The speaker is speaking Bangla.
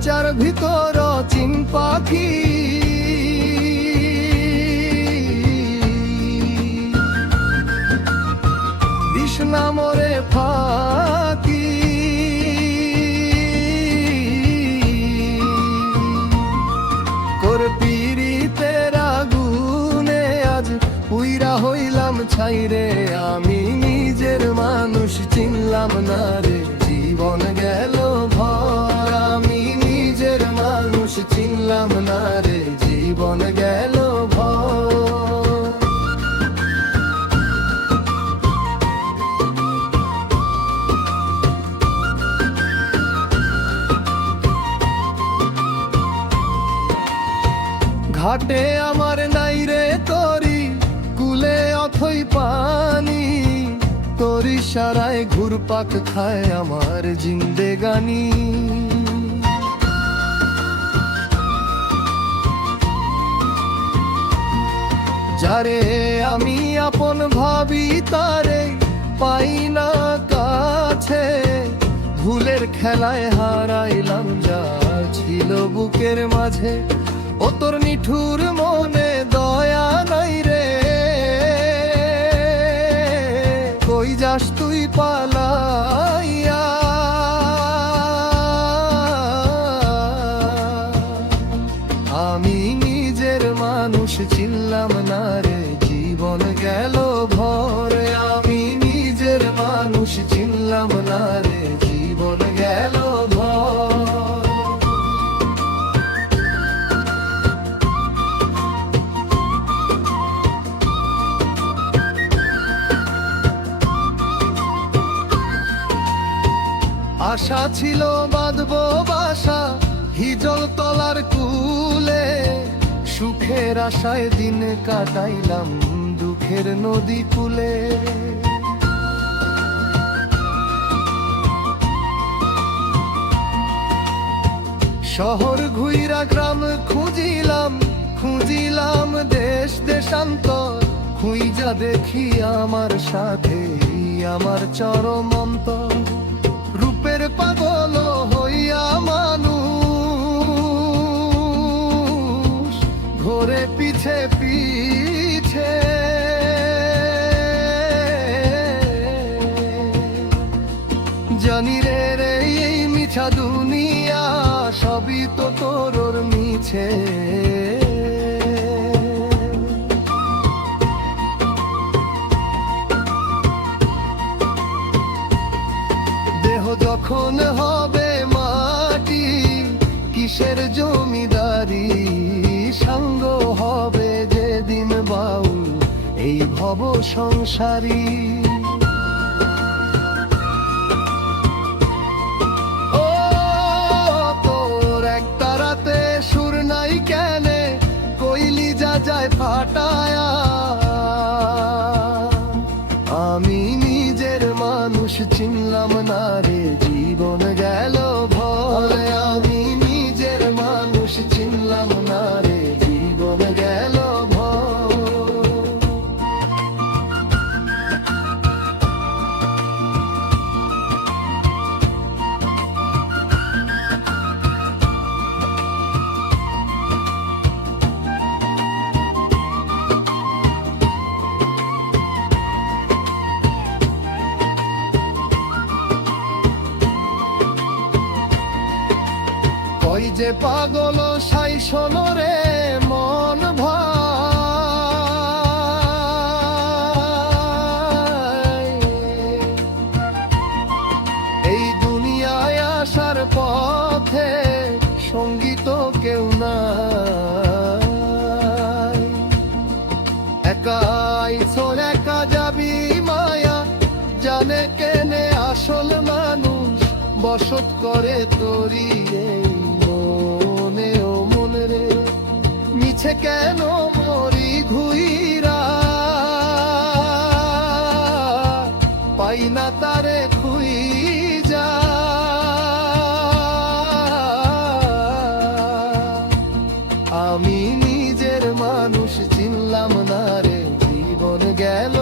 খাঁচার ভিতর চিন পাখি, দিস না মোরে ফাঁকি। পীড়িতের আগুনে আজ উইরা হইলাম ছাইরে, আমি নিজের মানুষ চিনলাম না রে, জীবন গেল ভর। আমি নিজের মানুষ চিনলাম না রে, জীবন গেল ভর। ঘাটে আমার নাই রে তরি, কুলে অথই পানি, তোর ইশারায় ঘুরপাক খায় আমার জিন্দেগানি। যারে আমি আপন ভাবি তারে পাই না কাছে, ভুলের খেলায় হারাইলাম যা ছিল বুকের মাঝে। ও তোর নিঠুর মনে দয়া নাই রে, কই যাস তুই পালাইয়া। আমি নিজের মানুষ চিনলাম না রে, জীবন গেল ভর। আমি নিজের মানুষ চিনলাম না রে, জীবন গেল ভর। আশা ছিল বাঁধবো বাসা হিজল তলার কুলে, সুখের আশায় দিন কাটাইলাম দুঃখের নদী কূলে। শহর ঘুইরা গ্রাম খুঁজিলাম, খুঁজিলাম দেশ দেশান্তর, খুঁজা দেখি আমার সাথে আমার চরম অন্তর। রূপের পাগল হইয়া মানুষ ঘোরে পিছে পিছে, জানি রে রে এই মিছা দুনিয়া সবই তো তোর মিছে। যখন হবে মাটি কিসের জমিদারি, সঙ্গ হবে যেদিন বাউল এই ভব সংসারী। ও তোর একটা রাতে সুর নাই কেনে, কইলি যা যায় ফাটায়া। আমি নিজের মানুষ চিনলাম না রে, জীবন গেল ভর। আমি নিজের মানুষ চিনলাম না রে, জীবন গেল ভর। ওই যে পাগল সাই শোনো রে মন ভাই, এই দুনিয়ায় আসার পথে সঙ্গীত কেউ নাই। একাই চল একা যাবি মায়া, জানে কেনে আসল মানুষ বসত করে তোরি এই মনে। ও মন রে মিছে কেন মরি ঘুইরা, পাই না তারে খুইজা। আমি নিজের মানুষ চিনলাম না রে, জীবন গেল